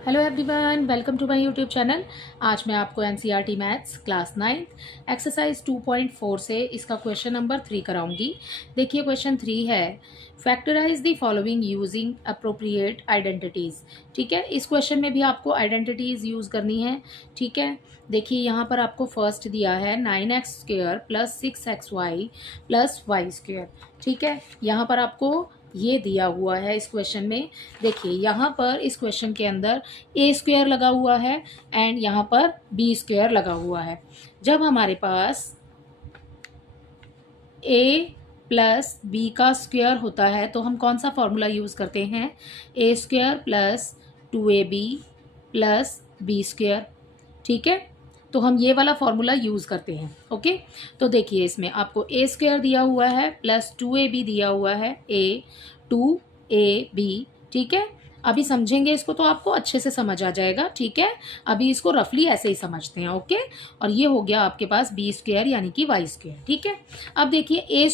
Hello everyone, welcome to my YouTube channel. आज मैं आपको एनसीईआरटी मैथ्स क्लास 9 एक्सरसाइज 2.4 से इसका क्वेश्चन नंबर 3 कराऊंगी। देखिए क्वेश्चन 3 है, factorise the following using appropriate identities. ठीक है, इस क्वेश्चन में भी आपको आइडेंटिटीज़ यूज़ करनी है। ठीक है, देखिए यहाँ पर आपको फर्स्ट दिया है 9x² plus 6xy plus y²। ठीक है, यहाँ पर आपको ये दिया हुआ है इस क्वेश्चन में। देखिए यहाँ पर इस क्वेश्चन के अंदर a² लगा हुआ है एंड यहाँ पर b² लगा हुआ है। जब हमारे पास a प्लस बी का स्क्वायर होता है तो हम कौन सा फॉर्मूला यूज़ करते हैं? a² plus 2ab plus b²। ठीक है, तो हम ये वाला फॉर्मूला यूज़ करते हैं। ओके, तो देखिए इसमें आपको a² दिया हुआ है प्लस 2ab दिया हुआ है, a2ab। ठीक है, अभी समझेंगे इसको तो आपको अच्छे से समझ आ जाएगा। ठीक है, अभी इसको रफली ऐसे ही समझते हैं। ओके, और ये हो गया आपके पास b² यानी कि y²। ठीक है, अब देखिए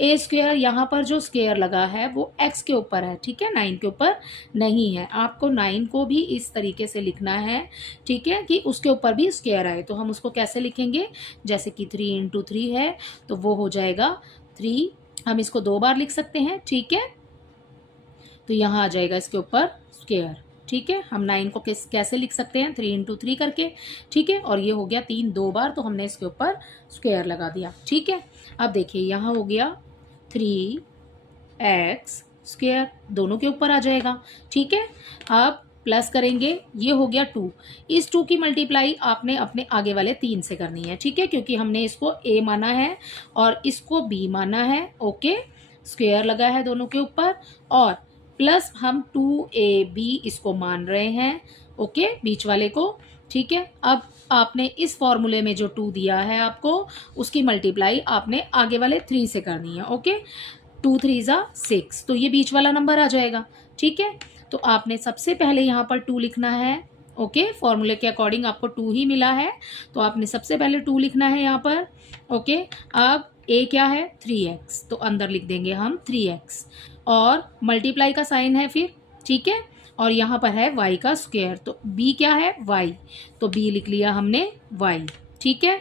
a² यहाँ पर जो स्क्वायर लगा है वो x के ऊपर है। ठीक है, 9 के ऊपर नहीं है। आपको 9 को भी इस तरीके से लिखना है, ठीक है, कि उसके ऊपर भी स्क्वायर आए। तो हम उसको कैसे लिखेंगे? जैसे कि 3 इंटू 3 है तो वो हो जाएगा 3। हम इसको 2 बार लिख सकते हैं। ठीक है, तो यहाँ आ जाएगा इसके ऊपर स्क्वायर। ठीक है, हम 9 को कैसे लिख सकते हैं? 3 इंटू 3 करके। ठीक है, और ये हो गया 3 2 बार, तो हमने इसके ऊपर स्क्वायर लगा दिया। ठीक है, अब देखिए यहाँ हो गया 3x², दोनों के ऊपर आ जाएगा। ठीक है, अब प्लस करेंगे, ये हो गया 2। इस 2 की मल्टीप्लाई आपने अपने आगे वाले 3 से करनी है। ठीक है, क्योंकि हमने इसको a माना है और इसको b माना है। ओके, स्क्वायर लगा है दोनों के ऊपर और प्लस हम 2ab इसको मान रहे हैं। ओके, बीच वाले को। ठीक है, अब आपने इस फॉर्मूले में जो 2 दिया है आपको, उसकी मल्टीप्लाई आपने आगे वाले 3 से करनी है। ओके, 2 3 ज़ा 6, तो ये बीच वाला नंबर आ जाएगा। ठीक है, तो आपने सबसे पहले यहाँ पर 2 लिखना है। ओके, फॉर्मूले के अकॉर्डिंग आपको 2 ही मिला है, तो आपने सबसे पहले 2 लिखना है यहाँ पर। ओके, अब a क्या है? 3x, तो अंदर लिख देंगे हम 3x और मल्टीप्लाई का साइन है फिर। ठीक है, और यहाँ पर है y का स्क्वायर, तो b क्या है? y, तो b लिख लिया हमने y। ठीक है,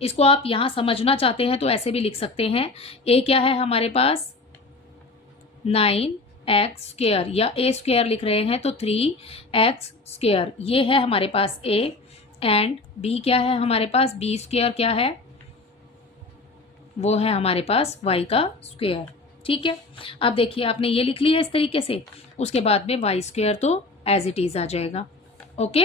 इसको आप यहाँ समझना चाहते हैं तो ऐसे भी लिख सकते हैं। a क्या है हमारे पास? 9x² या a² लिख रहे हैं तो 3x², ये है हमारे पास a। एंड b क्या है हमारे पास? b² क्या है? वो है हमारे पास y का स्क्वायर। ठीक है, अब देखिए आपने ये लिख लिया इस तरीके से, उसके बाद में y² तो एज इट इज़ आ जाएगा। ओके,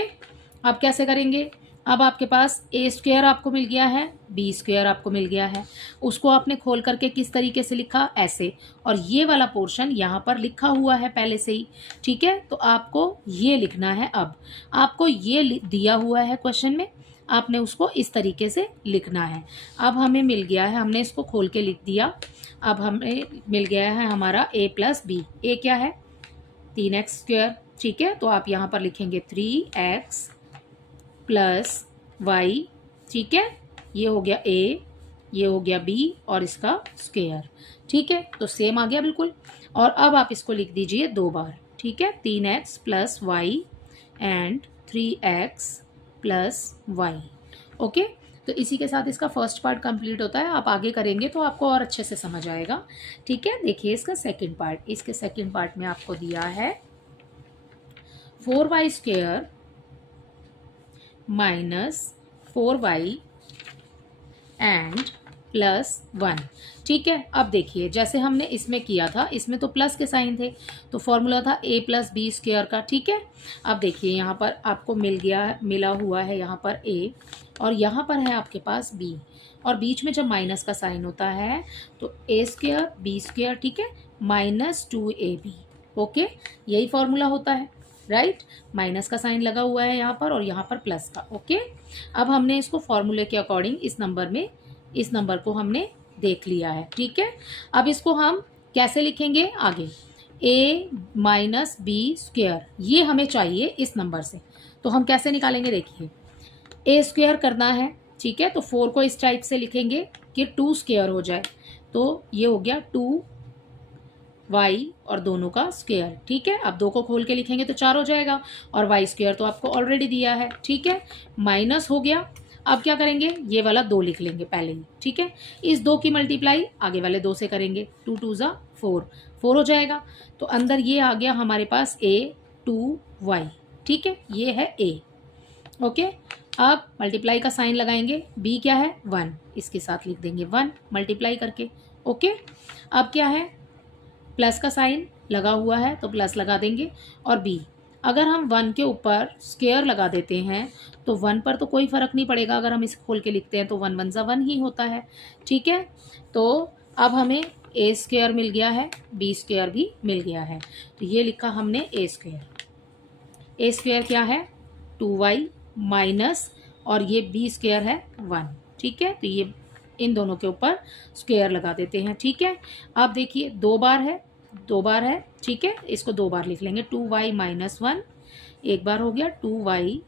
अब कैसे करेंगे? अब आपके पास a² आपको मिल गया है, b² आपको मिल गया है, उसको आपने खोल करके किस तरीके से लिखा? ऐसे, और ये वाला पोर्शन यहाँ पर लिखा हुआ है पहले से ही। ठीक है, तो आपको ये लिखना है। अब आपको ये दिया हुआ है क्वेश्चन में, आपने उसको इस तरीके से लिखना है। अब हमें मिल गया है, हमने इसको खोल के लिख दिया। अब हमें मिल गया है हमारा a प्लस बी। a क्या है? 3x²। ठीक है, तो आप यहाँ पर लिखेंगे 3x प्लस y। ठीक है, ये हो गया a, ये हो गया b और इसका स्क्वायर। ठीक है, तो सेम आ गया बिल्कुल। और अब आप इसको लिख दीजिए 2 बार। ठीक है, 3x plus y and 3x plus y. Okay, तो इसी के साथ इसका फर्स्ट पार्ट कंप्लीट होता है। आप आगे करेंगे तो आपको और अच्छे से समझ आएगा। ठीक है, देखिए इसका सेकंड पार्ट। इसके सेकंड पार्ट में आपको दिया है 4y² minus 4y and plus 1। ठीक है, अब देखिए जैसे हमने इसमें किया था, इसमें तो प्लस के साइन थे, तो फॉर्मूला था a प्लस b² का। ठीक है, अब देखिए यहाँ पर आपको मिला हुआ है यहाँ पर a और यहाँ पर है आपके पास b, और बीच में जब माइनस का साइन होता है तो a² b²। ठीक है, माइनस 2ab। ओके, यही फॉर्मूला होता है, राइट। माइनस का साइन लगा हुआ है यहाँ पर और यहाँ पर प्लस का। ओके, अब हमने इसको फॉर्मूले के अकॉर्डिंग इस नंबर को हमने देख लिया है। ठीक है, अब इसको हम कैसे लिखेंगे आगे? a माइनस b², ये हमें चाहिए इस नंबर से, तो हम कैसे निकालेंगे? देखिए a² करना है। ठीक है, तो 4 को इस टाइप से लिखेंगे कि 2² हो जाए, तो ये हो गया 2 y और दोनों का स्क्वायर। ठीक है, अब 2 को खोल के लिखेंगे तो 4 हो जाएगा, और y स्क्वायर तो आपको ऑलरेडी दिया है। ठीक है, माइनस हो गया। अब क्या करेंगे, ये वाला 2 लिख लेंगे पहले ही। ठीक है, इस 2 की मल्टीप्लाई आगे वाले 2 से करेंगे, 2 2 ज़ा 4, 4 हो जाएगा। तो अंदर ये आ गया हमारे पास a 2y। ठीक है, ये है a। ओके, अब मल्टीप्लाई का साइन लगाएंगे, b क्या है 1, इसके साथ लिख देंगे 1 मल्टीप्लाई करके। ओके, अब क्या है, प्लस का साइन लगा हुआ है तो प्लस लगा देंगे, और b अगर हम 1 के ऊपर स्क्वायर लगा देते हैं तो 1 पर तो कोई फ़र्क नहीं पड़ेगा, अगर हम इसे खोल के लिखते हैं तो 1 1 ज़ा 1 ही होता है। ठीक है, तो अब हमें a स्क्वायर मिल गया है, b स्क्वायर भी मिल गया है, तो ये लिखा हमने a स्क्वायर। a स्क्वायर क्या है 2y माइनस, और ये b स्क्वायर है 1। ठीक है, तो ये इन दोनों के ऊपर स्क्वायर लगा देते हैं। ठीक है, अब देखिए 2 बार है, 2 बार है। ठीक है, इसको 2 बार लिख लेंगे, 2y माइनस 1, एक बार हो गया 2y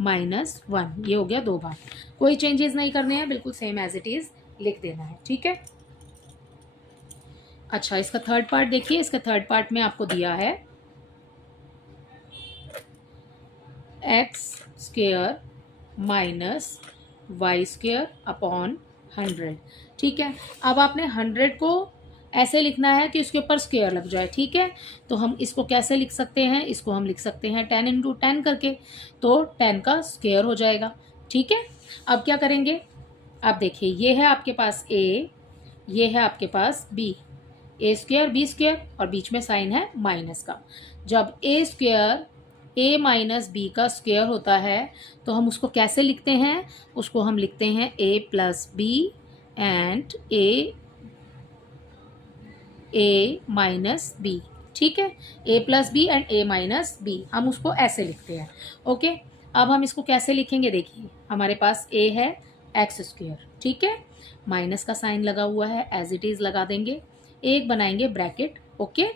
माइनस 1, ये हो गया 2 बार। कोई चेंजेस नहीं करने हैं, बिल्कुल सेम एज इट इज लिख देना है। ठीक है, अच्छा इसका थर्ड पार्ट देखिए, इसका थर्ड पार्ट में आपको दिया है x square minus y square upon 100। ठीक है, अब आपने 100 को ऐसे लिखना है कि इसके ऊपर स्क्वायर लग जाए। ठीक है, तो हम इसको कैसे लिख सकते हैं, इसको हम लिख सकते हैं 10 इंटू 10 करके, तो 10 का स्क्वायर हो जाएगा। ठीक है, अब क्या करेंगे, अब देखिए ये है आपके पास a, ये है आपके पास b, a square b square, और बीच में साइन है माइनस का। जब a square a minus b का स्क्वायर होता है तो हम उसको कैसे लिखते हैं, उसको हम लिखते हैं a plus b and a minus b. ठीक है, a plus b and a minus b, हम उसको ऐसे लिखते हैं। ओके, अब हम इसको कैसे लिखेंगे, देखिए हमारे पास a है एक्स स्क्वायर। ठीक है, माइनस का साइन लगा हुआ है, एज इट इज़ लगा देंगे, एक बनाएंगे ब्रैकेट। ओके,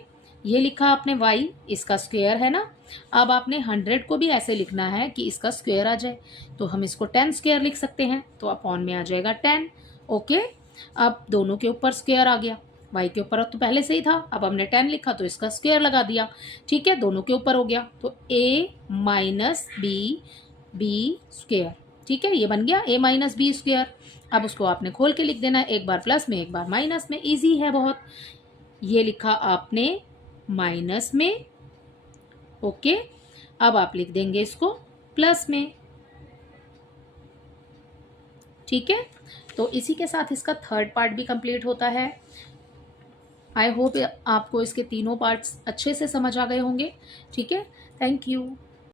ये लिखा आपने y, इसका स्क्वायर है ना। अब आपने 100 को भी ऐसे लिखना है कि इसका स्क्वायर आ जाए, तो हम इसको 10 स्क्वायर लिख सकते हैं, तो अपॉन में आ जाएगा 10। ओके, अब दोनों के ऊपर स्क्वायर आ गया, y के ऊपर तो पहले से ही था, अब हमने 10 लिखा तो इसका स्क्वायर लगा दिया। ठीक है, दोनों के ऊपर हो गया, तो a माइनस बी स्क्वायर। ठीक है, ये बन गया a माइनस बी स्क्वायर। अब उसको आपने खोल के लिख देना है, एक बार प्लस में एक बार माइनस में, ईजी है बहुत। ये लिखा आपने माइनस में। ओके, अब आप लिख देंगे इसको प्लस में। ठीक है, तो इसी के साथ इसका थर्ड पार्ट भी कंप्लीट होता है। आई होप आपको इसके तीनों पार्ट्स अच्छे से समझ आ गए होंगे। ठीक है, थैंक यू।